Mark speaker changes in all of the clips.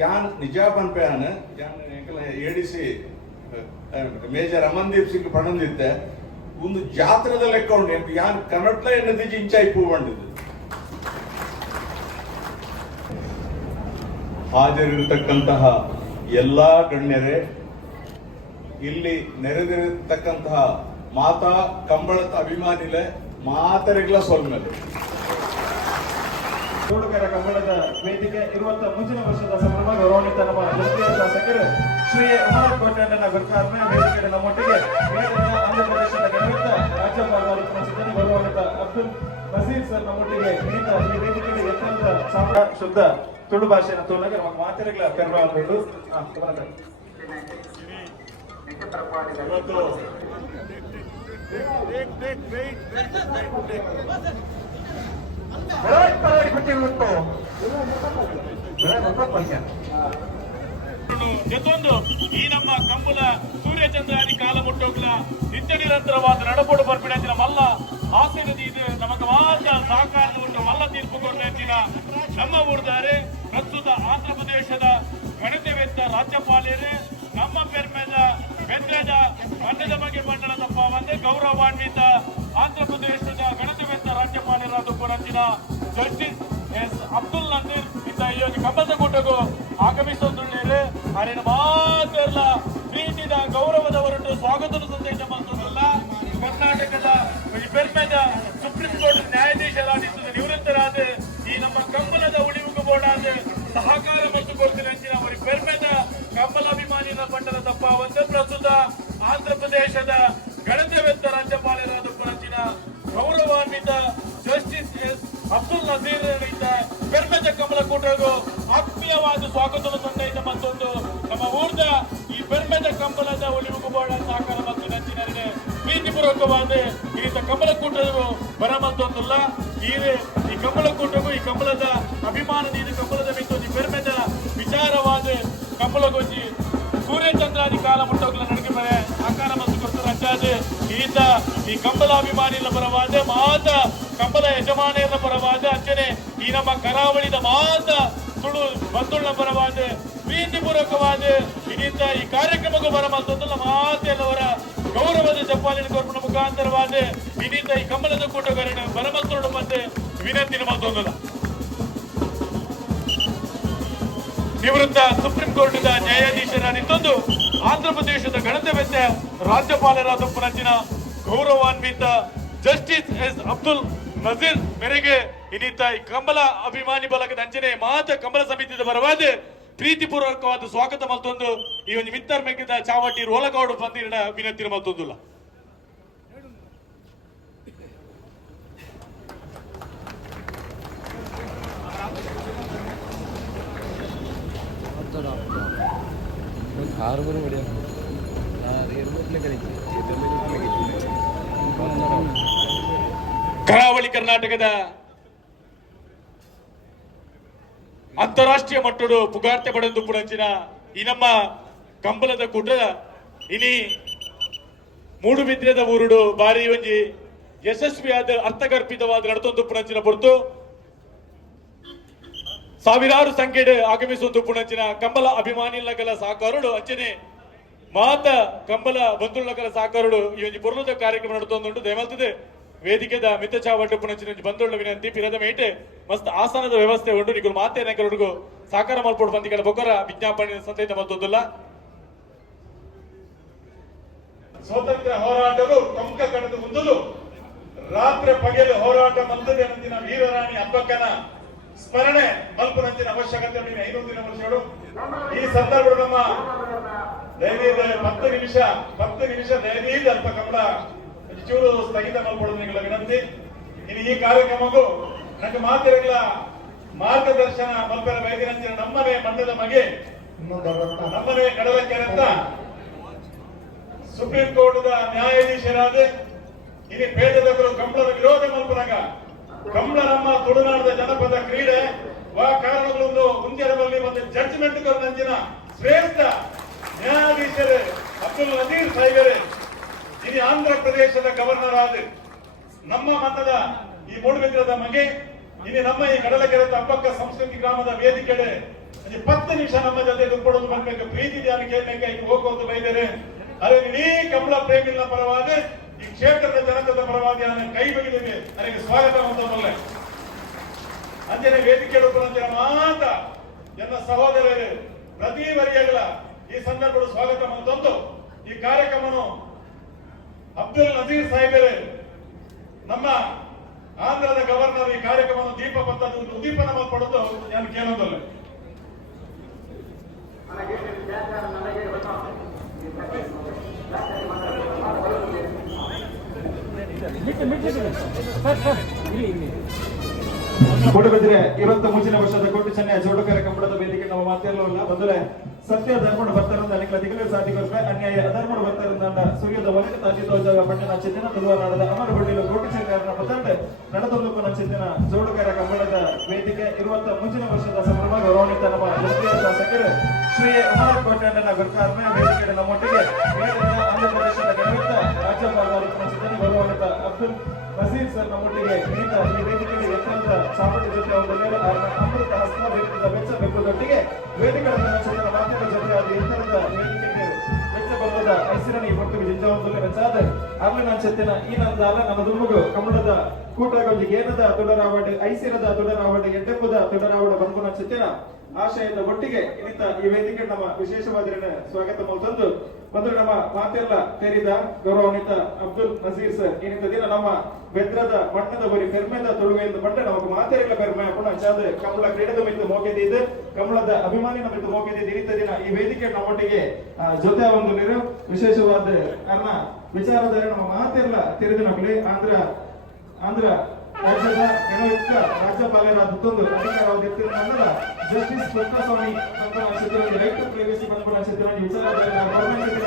Speaker 1: ಯಾನ್ ನಿಜಾಬನ್ ಪ್ಯಾನ್, ಯಾನ್ ಎಡಿಸಿ ಮೇಜರ್ ಅಮನ್ದೀಪ್ ಸಿಂಗ್ ಪಣಂದಿದ್ದೆ ಒಂದು ಜಾತ್ರದ ಲೆಕ್ಕ ಉಂಟು ಯಾನ್ ಕನ್ನಡ ಎನ್ನದಿ ಇಂಚಾಯಿ ಪೂವಂಡಿದ್ದು ಹಾಜರಿರತಕ್ಕಂತಹ ಎಲ್ಲಾ ಗಣ್ಯರೇ, ಇಲ್ಲಿ ನೆರೆದಿರತಕ್ಕಂತಹ ಮಾತಾ ಕಂಬಳದ ಅಭಿಮಾನಿಲೆ ಮಾತರೆಗಳ ಸೊಲ್ಮೇಲೆ.
Speaker 2: ಹುಡುಗರ ಕನ್ನಡದ ವೇದಿಕೆ ಇರುವಂತಹ ಮುಂಚಿನ ವರ್ಷದ ಸಂಭ್ರಮ ಗೌರವಾನ್ವಿತ ನಮ್ಮ ರಾಷ್ಟ್ರೀಯ ಶಾಸಕರು ಶ್ರೀ ಉಮರ್ ಕೋಟೆಯನ್ನ ಗುರುಕಾರ್ಮೆ ವೇದಿಕೆ ನಮ್ಮೊಟ್ಟಿಗೆ ಆಂಧ್ರಪ್ರದೇಶದ ಆಂಧ್ರ ಪ್ರದೇಶದ ಗಣಿತ ರಾಜ್ಯಪಾಲರು ಪ್ರಸಿದ್ಧರು ಗೌರವಾನ್ವಿತ ಅಬ್ದುಲ್ ನಸೀರ್ ಸರ್ ನಮ್ಮೊಟ್ಟಿಗೆ ಗಣಿತ ಈ ವೇದಿಕೆಗೆ ಅತ್ಯಂತ ಸಮರ ಶುದ್ಧ ತುಳು ಭಾಷೆಯನ್ನು ತೋಲಾಗ ನಮ್ಮ ಮಾತೆರೆಗಳ ಕರ್ವಾಗಬೇಕು
Speaker 3: ಜೊತ್ತೊಂದು ಈ ನಮ್ಮ ಕಂಬುಲ ಸೂರ್ಯಚಂದ್ರಾದಿ ಕಾಲ ಮುಟ್ಟೋಗ್ಲ. ನಿತ್ಯ ನಿರಂತರವಾದ ನಡಪೋಡು ಬರ್ಬಿಡಂಚಿನ ಮಲ್ಲ. ಆಸೆ ಇದು. ನಮಗೆ ಮಾತ್ರ ಸಹಕಾರ ಉಂಟು ಮಲ್ಲ ತೀರ್ಪು ಕೊಟ್ಟಿನ ನಮ್ಮ ಊರ್ದಾರೆ. ಪ್ರಸ್ತುತ ಆಂಧ್ರ ಪ್ರದೇಶದ ಗಣತೆವೆತ್ತ ರಾಜ್ಯಪಾಲರೇ ನಮ್ಮ ಪೆರ್ಮೆದ ಬೆನ್ನದ ಬಣ್ಣದ ಬಗ್ಗೆ ಮಂಡಲದಪ್ಪ ಒಂದೇ ಗೌರವಾನ್ವಿತ ಆಂಧ್ರ ಪ್ರದೇಶದ ಗಣತೆವೆತ್ತ ಪುರಂಚಿನ ಜಸ್ಟಿಸ್ ಎಸ್ ಅಬ್ದುಲ್ ನಜೀರ್ ಇಂದ ಈ ಒಂದು ಕಂಬದ ಗುಡ್ಡಗೂ ಆಗಮಿಸುತ್ತಿದ್ದಾರೆ ಅರಿನ ಮಾತೆಲ್ಲ ಪ್ರೀತಿದ ಗೌರವದ ಹೊರಟು ಸ್ವಾಗತದ ಸಂದೇಶ ಬಂತದಲ್ಲ ಕರ್ನಾಟಕದ ಈ ಬೆರ್ಮೆದ ಸುಪ್ರೀಂ ಕೋರ್ಟ್ ನ್ಯಾಯಾಧೀಶರಾಗಿದ್ದ ನಿವೃತ್ತರಾದ ಈ ನಮ್ಮ ಕಂಬಲದ ಉಳಿವುಗೂ ಬೋಡಾದ ಸಹಕಾರ ಮತ್ತು ಕೊಡ್ತೀನಿ ಅವರ ಕಂಬಲ ಕಂಬಲಾಭಿಮಾನಿನ ತಪ್ಪ ಒಂದು ಪ್ರಸ್ತುತ ಆಂಧ್ರ ಪ್ರದೇಶದ ಈ ಈ ಕಮಲ ಕೂಟಗೂ ಈ ಕಮಲದ ಅಭಿಮಾನ ನೀನು ಕಮಲದ ಮಿತ್ತೊಂದು ಬೆರ್ಮೆದ ವಿಚಾರವಾದ ಕಮಲಗೊಜ್ಜಿ ಸೂರ್ಯಚಂದ್ರಾದಿ ಕಾಲ ಮುಟ್ಟೋಗ್ಲ ನಡಿಗೆ ಬರೆ ಆಕಾರ ಮತ್ತು ಕೊಡ್ತಾರೆ ಅಂಚಾದೆ ಈತ ಈ ಕಂಬಲಾಭಿಮಾನಿಗಳ ಪರವಾದ ಮಾತ ಕಂಬಲ ಯಜಮಾನಿಯರ ಪರವಾದ ಅಂಚನೆ ಈ ನಮ್ಮ ಕರಾವಳಿದ ಮಾತ ತುಳು ಬಂಧುಗಳ ಪರವಾದ ಪ್ರೀತಿಪೂರ್ವಕವಾದ ಇದೀತ ಈ ಕಾರ್ಯಕ್ರಮಕ್ಕೂ ಬರಮಂತಂದು ಮಾತೆಲ್ಲವರ ಗೌರವದ ಜಪ್ಪಾಲಿನ ಕೊರ್ಪಣ ಮುಖಾಂತರವಾದ ಇದೀತ ಈ ಕಂಬಲದ ಕೂಟಗಾರನ ಬರಮಂತೋಡು ಮತ್ತೆ ವಿನಂತಿನ ಮತ್ತೊಂದಲ್ಲ ನಿವೃತ್ತ ಸುಪ್ರೀಂ ಕೋರ್ಟ್ನ ನ್ಯಾಯಾಧೀಶರ ನಿಂತೊಂದು ಆಂಧ್ರಪ್ರದೇಶದ ಗಣತೆ ಗಣತವೆತ್ತ ರಾಜ್ಯಪಾಲರಾದ ಪರಂಚಿನ ಗೌರವಾನ್ವಿತ ಜಸ್ಟಿಸ್ ಎಸ್ ಅಬ್ದುಲ್ ನಜೀರ್ ಮೇರೆಗೆ ಇನ್ನಿತ ಕಂಬಲ ಅಭಿಮಾನಿ ಬಲಕದ ಅಂಚನೆ ಮಾತ ಕಂಬಲ ಸಮಿತಿದ ಪರವಾಗಿ ಪ್ರೀತಿಪೂರ್ವಕವಾದ ಸ್ವಾಗತ ಮತ್ತೊಂದು ಈ ಒಂದು ಮಿತ್ತರ್ ಮೆಕ್ಕಿದ ಚಾವಟಿ ರೋಲಗೌಡ ಪಂದಿರ ವಿನಂತಿನ ಮತ್ತೊಂದುಲ್ಲ.
Speaker 4: ആറ് പേര് കൂടിയാണ്
Speaker 3: ಕರಾವಳಿ ಕರ್ನಾಟಕದ ಅಂತಾರಾಷ್ಟ್ರೀಯ ಮಟ್ಟದ ಪುಗಾರ್ತೆ ಪಡೆದು ಪುಡಂಚಿನ ಈ ನಮ್ಮ ಕಂಬಲದ ಕೂಟದ ಇನಿ ಮೂಡುಬಿದ್ರೆದ ಊರುಡು ಬಾರಿ ಒಂಜಿ ಯಶಸ್ವಿಯಾದ ಅರ್ಥಗರ್ಭಿತವಾದ ನಡತೊಂದು ಪುಣಂಚಿನ ಹೊರತು ಸಾವಿರಾರು ಸಂಖ್ಯೆಡ್ ಆಗಮಿಸುವಂತ ಪುಣಂಚಿನ ಕಂಬಲ ಅಭಿಮಾನಿಲಗಲ ಸಹಕಾರಡು ಅಂಚನೆ ಮಾತ ಕಂಬಲ ಬಂಧುಳ್ಳಗಲ ಸಹಕಾರಡು ಈ ಒಂದು ಪುರ್ಲದ ಕಾರ್ಯಕ್ರಮ ನಡತೊಂದುಂಟು ದಯಮಲ್ತದೆ ವೇದಿಕೆದ ಮಿತ ಚಾವಟ್ಟು ಪುಣಂಚಿನ ಬಂಧುಳ್ಳ ವಿನಂತಿ ಪಿರದ ಮೇಟೆ ಮಸ್ತ್ ಆಸನದ ವ್ಯವಸ್ಥೆ ಉಂಟು ನಿಗುಲು ಮಾತೆ ನೆಕ್ಕಲುಡುಗು ಸಾಕಾರ ಮಲ್ಪೊಡು ಬಂದಿಗಳ ಬೊಕ್ಕರ. ವಿಜ್ಞಾಪನೆ ಸಂತೈತ ಮಲ್ತೊಂದುಲ್ಲ
Speaker 5: ಸ್ವಾತಂತ್ರ್ಯ ಹೋರಾಟರು ಟೊಂಕ ಕಳೆದು ಮುಂದಲು ರಾತ್ರಿ ಪಗೆಲು ಹೋರಾಟ ಮಂದದೆ ನಂದಿನ ವೀರರಾಣಿ ಹಬ್ಬಕ್ಕನ ಸ್ಮರಣೆ ಮಲ್ಪುನಂಚಿನ ಅವಶ್ಯಕತೆ ನೀವು ಐನೂರು ದಿನ ವರ್ಷಗಳು ಈ ಸಂದರ್ಭ ನಮ್ಮ ದಯನೀಯ ಹತ್ತು ನಿಮಿಷ ಹತ್ತು ನಿಮಿಷ ದಯನೀಯ ಅಲ್ಪ ಕಮಲ ಚೂರು ಸ್ಥಗಿತ ಮಲ್ಪಡೋದು ವಿನಂತಿ. ಇನ್ನು ಈ ಕಾರ್ಯಕ್ರಮಕ್ಕೂ ನನಗೆ ಮಾತಿರಗಳ ಮಾರ್ಗದರ್ಶನ ಮಲ್ಪರ ವೈದ್ಯರಂಚಿನ ನಮ್ಮನೆ ಮಂಡದ ಮಗೆ, ನಮ್ಮನೆ ಅಂತ ಸುಪ್ರೀಂ ಕೋರ್ಟ್ ನ್ಯಾಯಾಧೀಶರಾದ ಇಲ್ಲಿ ಪೇಟೆದವರು ಕಂಬಳದ ವಿರೋಧ ಮಲ್ಪನಾಗ ಕಂಬಳ ನಮ್ಮ ತುಳುನಾಡದ ಜನಪದ ಕ್ರೀಡೆ. ವಾ, ಕಾರಣಗಳೊಂದು ಮುಂಚೆರಬಲ್ಲಿ ಒಂದು ಜಡ್ಜ್ಮೆಂಟ್ ನಂಜಿನ ಶ್ರೇಷ್ಠ ನ್ಯಾಯಾಧೀಶರೇ ಅಬ್ದುಲ್ ನಜೀರ್ ಸಾಹೇಬರೇ. ಇಲ್ಲಿ ಆಂಧ್ರ ಪ್ರದೇಶದ ಗವರ್ನರ್ ಆದ ನಮ್ಮ ಮತದ ಈ ಮೂಡುಬಿದ್ರದ ಮಗೆ ಇಲ್ಲಿ ನಮ್ಮ ಈ ಕಡಲಕೆರೆ ತಪ್ಪಕ್ಕ ಸಂಸ್ಕೃತಿ ಗ್ರಾಮದ ವೇದಿಕೆಡೆ ಪತ್ತು ನಿಮಿಷ ನಮ್ಮ ಜೊತೆ ದುಡ್ಡು ಬರ್ಬೇಕು. ಪ್ರೀತಿ ಧ್ಯಾನ ಕೇಳಬೇಕು ಹೋಗುವಂತ ಬೈದರೆ ಅದೇ ಇಡೀ ಕಮಲ ಪ್ರೇಮಿನ ಪರವಾಗಿ ಈ ಕ್ಷೇತ್ರದ ಜನತದ ಪರವಾಗಿ ನನ್ನ ಕೈ ಬಗೆದಿದೆ ನನಗೆ ಸ್ವಾಗತ ಮೊದಲೇ ಅಂಜನೆ ವೇದಿಕೆ ರೂಪದಂತೆ ಮಾತ ಎಲ್ಲ ಸಹೋದರರೇ, ಪ್ರತಿ ವರಿಯಗಳ ಈ ಸಂದರ್ಭದ ಸ್ವಾಗತ ತಂದು ಈ ಕಾರ್ಯಕ್ರಮನು ಅಬ್ದುಲ್ ನಜೀರ್ ಸಾಹೇಬರೇ, ನಮ್ಮ ಆಂಧ್ರದ ಗವರ್ನರ್ ಈ ಕಾರ್ಯಕ್ರಮವನ್ನು ದೀಪ ಪಂಥದ ಉದ್ದೀಪನ ಪಡೆದು ನಾನು ಕೇಳೋದಲ್ಲ
Speaker 2: ಮೂಡಬಿದ್ರೆ ಇವತ್ತು ಮುಂಚಿನ ವರ್ಷದ ಕೋಟಿ ಚೆನ್ನೈ ಜೋಡಕರ ಕಂಬಳದ ವೇದಿಕೆ ನಾವು ಇಲ್ಲ ಬಂದರೆ ಸತ್ಯ ಧರ್ಮ ಭರ್ತರಿಂದ ಅನೇಕ ದಿಗಲ ಸಾಧಿಗೋಸ್ಕರ ಅನ್ಯಾಯ ಅಧರ್ಮದ ಭಕ್ತರಿಂದ ಸೂರ್ಯದ ಒಲಕ ತಾಜಿ ತೋಜಾಗ ಬಣ್ಣನ ಚಿತ್ತಿನ ತುಳುವನಾಡದ ಅಮರ ಬಳ್ಳಿಲು ಕೋಟಿ ಚೆನ್ನೈನ ಪದಂಡೆ ನಡೆದೊಂದು ಚಿತ್ತಿನ ಜೋಡಕರ ಕಂಬಳದ ವೇದಿಕೆ ಇರುವತ್ತ ಮುಂಚಿನ ವರ್ಷದ ಸಂಭ್ರಮ ಗೌರವಾನ್ವಿತ ನಮ್ಮ ಶಾಸಕರು ಶ್ರೀ ಅಮರ ಕೋಟೆಯನ್ನ ಗುರುಕಾರ್ಮೆ ವೇದಿಕೆ ಏಳರಿಂದ ಸರ್ ನಮ್ಮೊಟ್ಟಿಗೆ ಇದೀಗ ಈ ವೇದಿಕೆಯಲ್ಲಿ ಯತ್ನದ ಸಾಮರ್ಥ್ಯ ಜೊತೆ ಒಂದು ಮೇಲೆ ಅವರ ಅಮೃತ ಹಸ್ತ ವೇದಿಕದ ವೆಚ್ಚ ಬೆಂಬಲದೊಟ್ಟಿಗೆ ವೇದಿಕೆಗಳ ಚಿತ್ರ ಮಾತಿನ ಜೊತೆ ಅದು ಎತ್ತರದ ವೇದಿಕೆಗೆ ವೆಚ್ಚ ಬಲ್ಲದ ಈ ಒಟ್ಟಿಗೆ ಜಿಂಜಾವಂತಲೆ ವೆಚ್ಚಾದ ಆಗ್ಲಿ ನಾನು ಚೆತ್ತಿನ ಈ ನಂದಾಲ ನಮ್ಮ ದುಮ್ಮುಗು ಕಮಲದ ಏನದ ದೊಡ್ಡ ತುಡರಾವಡೆ ಐಸಿರದ ತುಡರಾವಡೆ ಎಡ್ಡೆಪ್ಪದ ತುಡರಾವಡೆ ಬಂದು ಚೆತ್ತಿನ ಆಶಯದ ಒಟ್ಟಿಗೆ ಇನ್ನಿತ ಈ ವೇದಿಕೆ ನಮ್ಮ ವಿಶೇಷವಾದ ಸ್ವಾಗತ ಮಾಡ್ತಂದು ಮೊದಲು ನಮ್ಮ ಮಾತೆಲ್ಲ ತೆರಿದ ಗೌರವಾನ್ವಿತ ಅಬ್ದುಲ್ ನಜೀರ್ ಸರ್. ಇನ್ನಿತ ದಿನ ನಮ್ಮ ಬೆದ್ರದ ಮಣ್ಣದ ಬರಿ ಫೆರ್ಮೆದ ತೊಳುವೆಯಿಂದ ಬಂಡೆ ನಮಗೆ ಮಾತೆಲ್ಲ ಫೆರ್ಮೆ. ಅಪ್ಪಣ ಚಾದ, ಕಮಲ ಕ್ರೀಡದ ಮಿತ್ತು ಮೋಕೆದಿದ್ದು, ಕಮಲದ ಅಭಿಮಾನಿನ ಮಿತ್ತು ಮೋಕೆದಿದ್ದು ಇನ್ನಿತ ದಿನ ಈ ವೇದಿಕೆ ನಮ್ಮೊಟ್ಟಿಗೆ ಜೊತೆ ಒಂದು ನೀರು. ವಿಶೇಷವಾದ ಕಾರಣ ವಿಚಾರಧಾರೆ ನಮ್ಮ ಮಾತೆಲ್ಲ ತೆರೆದ ನಕಲಿ ಆಂಧ್ರ ಆಂಧ್ರ ರಾಜ್ಯದ ಗಣಯುಕ್ತ ರಾಜ್ಯಪಾಲರಾದ ತಂದು ಅಧಿಕಾರವಾದ ಜಸ್ಟಿಸ್ ಕೃಷ್ಣಸ್ವಾಮಿ ಸಂಕಲನ ರೈಟ್ ಟು ಪ್ರೈವೇಸಿ ಬಂದ್ಕೊಂಡ ಚಿತ್ರದಲ್ಲಿ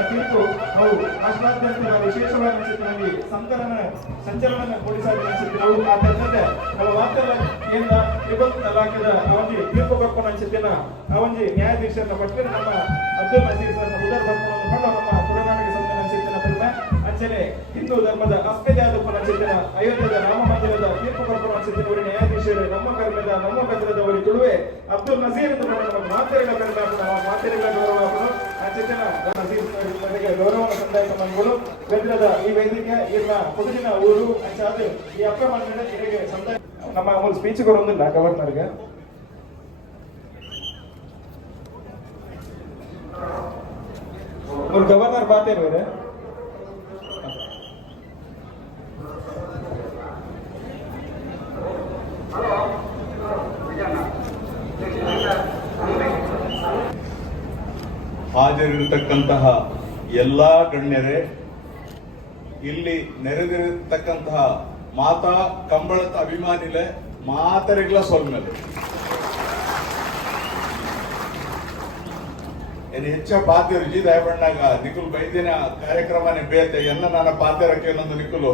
Speaker 2: ತೀರ್ಪು ಅವು ರಾಷ್ಟ್ರಾದ್ಯಂತ ವಿಶೇಷವಾದ ಚಿತ್ರದಲ್ಲಿ ಸಂಕಲನ ಸಂಚಲನ ಪೊಲೀಸರ ಚಿತ್ರವು ನಮ್ಮ ವಾರ್ತೆಲ್ಲ ಏನ ತ್ರಿಬಲ್ ತಲಾಖದ ಅವನ್ಜಿ ತೀರ್ಪು ಬರ್ಕೊಂಡು ಅನ್ಸಿದ್ದೇನ ಅವಂಜಿ ನ್ಯಾಯಾಧೀಶರನ್ನ ಪಟ್ಟರೆ ನಮ್ಮ ಅಬ್ದುಲ್ ನಜೀರ್ ಸರ್ ಉದರ್ ಬರ್ಕೊಂಡು ಕೊಂಡು ನಮ್ಮ ಪುರಾಣಿಕ ಸಂಕಲನ ಅಂಚನೆ ಹಿಂದೂ ಧರ್ಮದ ಅಸ್ಮಿತೆಯಾದ ಚಿಂತನ ಅಯೋಧ್ಯದ ರಾಮ ಮಂದಿರದ ತೀರ್ಪು ಬರ್ಕೊಂಡು ಅನ್ಸಿದ್ದೇನೆ ಅವರ ನ್ಯಾಯಾಧೀಶರು ನಮ್ಮ ಕರ್ಮದ ನಮ್ಮ ಕನ್ನಡದವರಿ ತುಳುವೆ ಅಬ್ದುಲ್ ನಜೀರ್ ಎಂದು ನಮ್ಮ ನಮ್ಮ ಮಾತೆರೆಗಳ ಕನ್ನಡ ನಮ್ಮ ಮಾತೆರೆಗಳ ಗೌರವ ಹಾಕೋಣ. ಆ ಚಿಂತನ ನಜೀರ್ ಅವರಿಗೆ ಗೌರವ ಸಂದಾಯ ಸಂಬಂಧಗಳು ಗದ್ರದ ಈ ವೇದಿಕೆ ಇರ್ನ ಪುದುಗಿನ ಊರು ಅಂಚಾದ ಈ ಅಪ್ಪ ಮಂದಿರ ಇವರಿಗೆ ಸಂದಾಯ ನಮ್ಮ ಒಂದು ಸ್ಪೀಚ್ ಕೊಡೋದಿಲ್ಲ ಗವರ್ನರ್ಗೆ ஒரு கவர்னர் பார்த்தே இவரு
Speaker 1: ಹಾಜರಿರತಕ್ಕಂತಹ ಎಲ್ಲಾ ಗಣ್ಯರೇ ಇಲ್ಲಿ ನೆರೆದಿರತಕ್ಕಂತಹ ಮಾತಾ ಕಂಬಳದ ಅಭಿಮಾನಿಲೆ ಮಾತರೆಗಳ ಸೊಲ್ಮೇಲೆ. ಹೆಚ್ಚ ಪಾತಿರು ಜಿ ದಯಬಣ್ಣಾಗ ನಿಖುಲ್ ಬೈದಿನ ಕಾರ್ಯಕ್ರಮನೇ ಬೇತೆ. ಎನ್ನ ನನ್ನ ಪಾತಿರಕ್ಕೆ ಇನ್ನೊಂದು ನಿಖುಲು.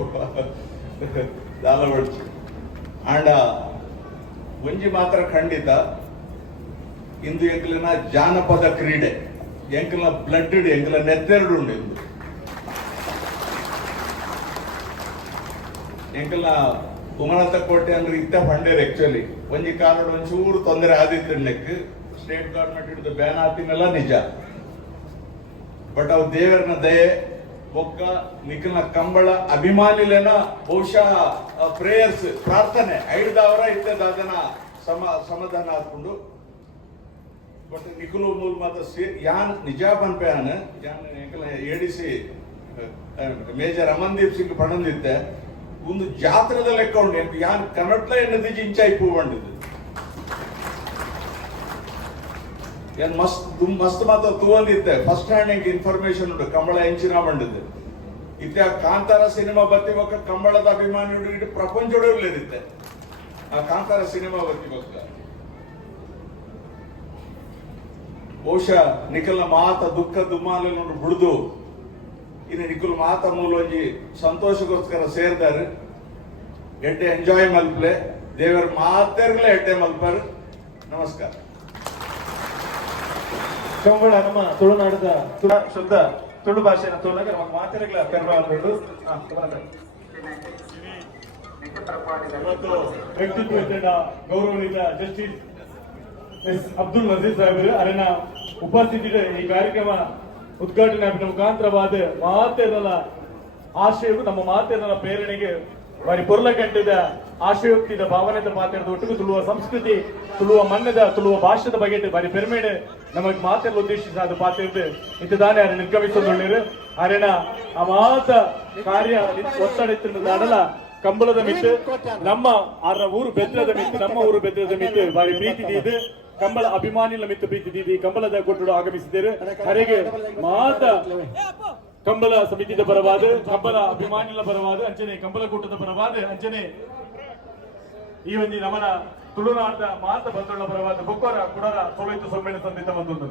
Speaker 1: ದಾಲವಡ್ ಆಂಡ ಒಂಜಿ ಮಾತ್ರ ಖಂಡಿತ ಇಂದು ಎಂಕಲಿನ ಜಾನಪದ ಕ್ರೀಡೆ. ಎಂಕಲ ಬ್ಲಡ್ ಎಂಕಲ ನೆತ್ತೆರಡು ಉಂಡು ಇಂದು. ಎಂಕಲ್ನ ಉಮನತ ಕೋಟೆ ಅಂದ್ರೆ ಇತ್ತ ಪಂಡೇರ್ ಆಕ್ಚುಲಿ ಒಂಜಿ ಕಾರಣ ಒಂಚೂರು ತೊಂದರೆ ಆದಿತ್ತಣ್ಣಕ್ಕೆ ಸ್ಟೇಟ್ ಗೌರ್ಮೆಂಟ್ ಹಿಡಿದು ಬ್ಯಾನ್ ಆತಿನೆಲ್ಲ ನಿಜ. ಬಟ್ ಅವು ದೇವರನ ದಯೆ ಒಕ್ಕ ನಿಖಿಲ ಕಂಬಳ ಅಭಿಮಾನಿಲೇನ ಬಹುಶಃ ಪ್ರೇಯರ್ಸ್ ಪ್ರಾರ್ಥನೆ, ಐದವರ ಇತ್ತೆ ದಾದನ ಸಮ, ಸಮಾಧಾನ ಹಾಕೊಂಡು ಬಟ್ ನಿಖಲು ಮೂಲ ಮಾತ ಸೇ- ಯಾನ್ ನಿಜ ಬನ್ಪೇನ ಯಾನ್ ಏಡಿಸಿ ಮೇಜರ್ ಅಮನ್ದೀಪ್ ಸಿಂಗ್ ಪಣಂದಿತ್ತೆ ಒಂದು ಎಂಕ್ ಯಾನ್ ಕನ್ನಡ ಎನ್ನದಿಜಿ ಜಿಂಚಾಯಿ ಪೂ ಬಂಡಿದ್ದು ಏನ್ ಮಸ್ತ್ ಮಸ್ತ್ ಮಾತ ತೂವಂದಿತ್ತೆ. ಫಸ್ಟ್ ಹ್ಯಾಂಡ್ ಎಂಕ್ ಇನ್ಫಾರ್ಮೇಶನ್ ಉಂಟು. ಕಂಬಳ ಎಂಚಿನ ಬಂಡಿದ್ದು ಇತ್ತೆ ಆ ಕಾಂತಾರ ಸಿನಿಮಾ ಬೊಕ್ಕ ಕಂಬಳದ ಅಭಿಮಾನಿ ಇಡೀ ಪ್ರಪಂಚದೊಳಗಿರುತ್ತೆ ಆ ಕಾಂತಾರ ಸಿನಿಮಾ ಬೊಕ್ಕ ಬಹುಶಃ ನಿಖಲ ಮಾತ ದುಃಖ ದುಮ್ಮಾలను ಬಿಡುದು. ಇನ್ನು ನಿಖಲ್ ಮಾತ ಮೂಲ ಒಂಜಿ ಸಂತೋಷಕ್ಕೋಸ್ಕರ ಸೇರ್ದಾರೆ ಎಡ್ಡೆ ಎಂಜಾಯ್ ಮಲ್ಪಲೆ. ದೇವರ ಮಾತೇರ್ಗಳೇ ಎಡ್ಡೆ ಮಲ್ಪರ್. ನಮಸ್ಕಾರ.
Speaker 2: ಕಂಬಳ ನಮ್ಮ ತುಳುನಾಡದ ತುಳ ಶುದ್ಧ ತುಳು ಭಾಷೆನ ತುಳುನಾಗ ನಮ್ಮ ಮಾತೆರೆಗಳ ಪೆರ್ವಾಡು
Speaker 3: ಇವತ್ತು ವ್ಯಕ್ತಿತ್ವ ಗೌರವಾನ್ವಿತ ಜಸ್ಟಿಸ್ ಎಸ್ ಅಬ್ದುಲ್ ನಜೀರ್ ಸಾಹೇಬರು ಅಲ್ಲಿನ ಉಪಸ್ಥಿತಿ ಈ ಕಾರ್ಯಕ್ರಮ ಉದ್ಘಾಟನೆ ಆಪಿನ ಮುಖಾಂತರವಾದ ಮಾತೇರಲ ಆಶಯವು ನಮ್ಮ ಮಾತೇರಲ ಪ್ರೇರಣೆಗೆ ಬಾರಿ ಪೊರ್ಲ ಕಂಡಿದ ಆಶಯೋಕ್ತಿದ ಭಾವನೆದ ಮಾತಾಡಿದ ಒಟ್ಟಿಗೆ ತುಳುವ ಸಂಸ್ಕೃತಿ, ತುಳುವ ಮನ್ನದ, ತುಳುವ ಭಾಷೆದ ಬಗ್ಗೆ ಬಾರಿ ಪೆರ್ಮೇಡ್ ನಮಗೆ ಮಾತೆಲ್ಲ ಉದ್ದೇಶಿಸಿ ಅದು ಪಾತಿರ್ದು ಇದ್ದಾನೆ ಅರೆ ನಿರ್ಗಮಿಸೊಳ್ಳಿರು ಅರೆನ ಆ ಮಾತ ಕಾರ್ಯ ಒತ್ತಡ ಇತ್ತಿನದಾಡಲ ಕಂಬಳದ ಮಿತ್ತು, ನಮ್ಮ, ಅರ ಊರು ಬೆದ್ರದ ಮಿತ್ತು, ನಮ್ಮ ಊರು ಬೆದ್ರದ ಮಿತ್ತು, ಬಾರಿ ಪ್ರೀತಿ ಇದು. ಕಂಬಳ ಅಭಿಮಾನಿಗಳ ಮಿತ್ತು ಪ್ರೀತಿ ದೀದಿ ಕಂಬಳದ ಕೊಟ್ಟರು ಆಗಮಿಸಿದ್ದೇವೆ. ಕರೆಗೆ ಮಾತ ಕಂಬಳ ಸಮಿತಿದ ಪರವಾದ ಕಂಬಳ ಅಭಿಮಾನಿಗಳ ಪರವಾದ ಅಂಚನೆ ಕಂಬಳ ಕೂಟದ ಪರವಾದ ಅಂಚನೆ ಈ ಒಂದು ನಮನ ತುಳುನಾಡ ಮಾತ ಬಂಧುಗಳ ಪರವಾದ ಬೊಕ್ಕೊರ ಕುಡರ ಸೊಲೈತು ಸಮ್ಮೇಳನ ಸಂದಿತ ಬಂದೊಂದು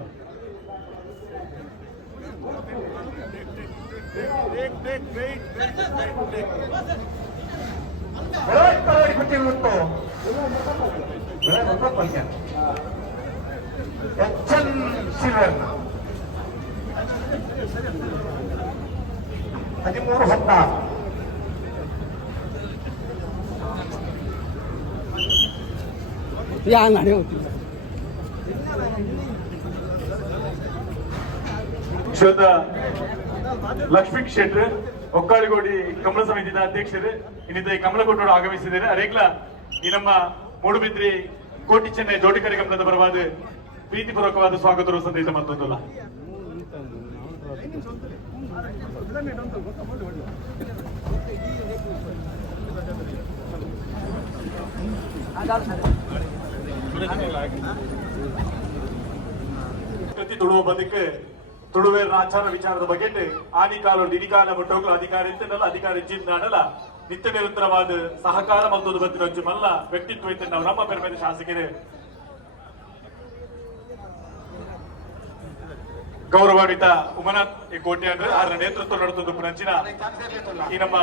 Speaker 4: ಎಚ್ ಸಿಲ್ವರ್
Speaker 6: ಹದಿಮೂರು ಹದಿನಾರು ಯಾ
Speaker 3: ಶ್ರೋತ ಲಕ್ಷ್ಮೀ ಕ್ಷೇತ್ರ, ಒಕ್ಕಾಳಿಗೋಡಿ ಕಮಲ ಸಮಿತಿಯ ಅಧ್ಯಕ್ಷರೇ. ಇನ್ನಿತ ಈ ಆಗಮಿಸಿದ್ದೇನೆ ಅರೇಗ್ಲ ಈ ನಮ್ಮ ಮೂಡುಬಿದ್ರಿ ಕೋಟಿ ಚೆನ್ನೈ ಜೋಡಿ ಕಾರ್ಯಕ್ರಮದ ಪರವಾದ ಪ್ರೀತಿಪೂರ್ವಕವಾದ ಸ್ವಾಗತ ಸಂದೇಶ ಮತ್ತೊಂದಲ್ಲ ಪ್ರತಿ ತುಳುವ ಬದುಕು ತುಳುವೇರ ಆಚಾರ ವಿಚಾರದ ಬಗ್ಗೆ ಆದಿ ಕಾಲ ಮುಟ್ಟೋಗ್ಲು, ಅಧಿಕಾರ ಇತ್ತನಲ್ಲ, ಅಧಿಕಾರ ಇಚ್ಚಿದ್ದಾಡಲ್ಲ ನಿತ್ಯ ನಿರಂತರವಾದ ಸಹಕಾರ ಮತ್ತು ಬಂದಿರೋ ಒಂಚು ಮಲ್ಲ ವ್ಯಕ್ತಿತ್ವ ಇತ್ತು ನಾವು ನಮ್ಮ ಬೇರೆ ಶಾಸಕರು. ಗೌರವಾನ್ವಿತ ಉಮನಾಥ್ ಈ ಕೋಟೆ ಅಂದ್ರೆ ಅದರ ನೇತೃತ್ವ ನಡೆದ ಪುನಂಚಿನ ಈ ನಮ್ಮ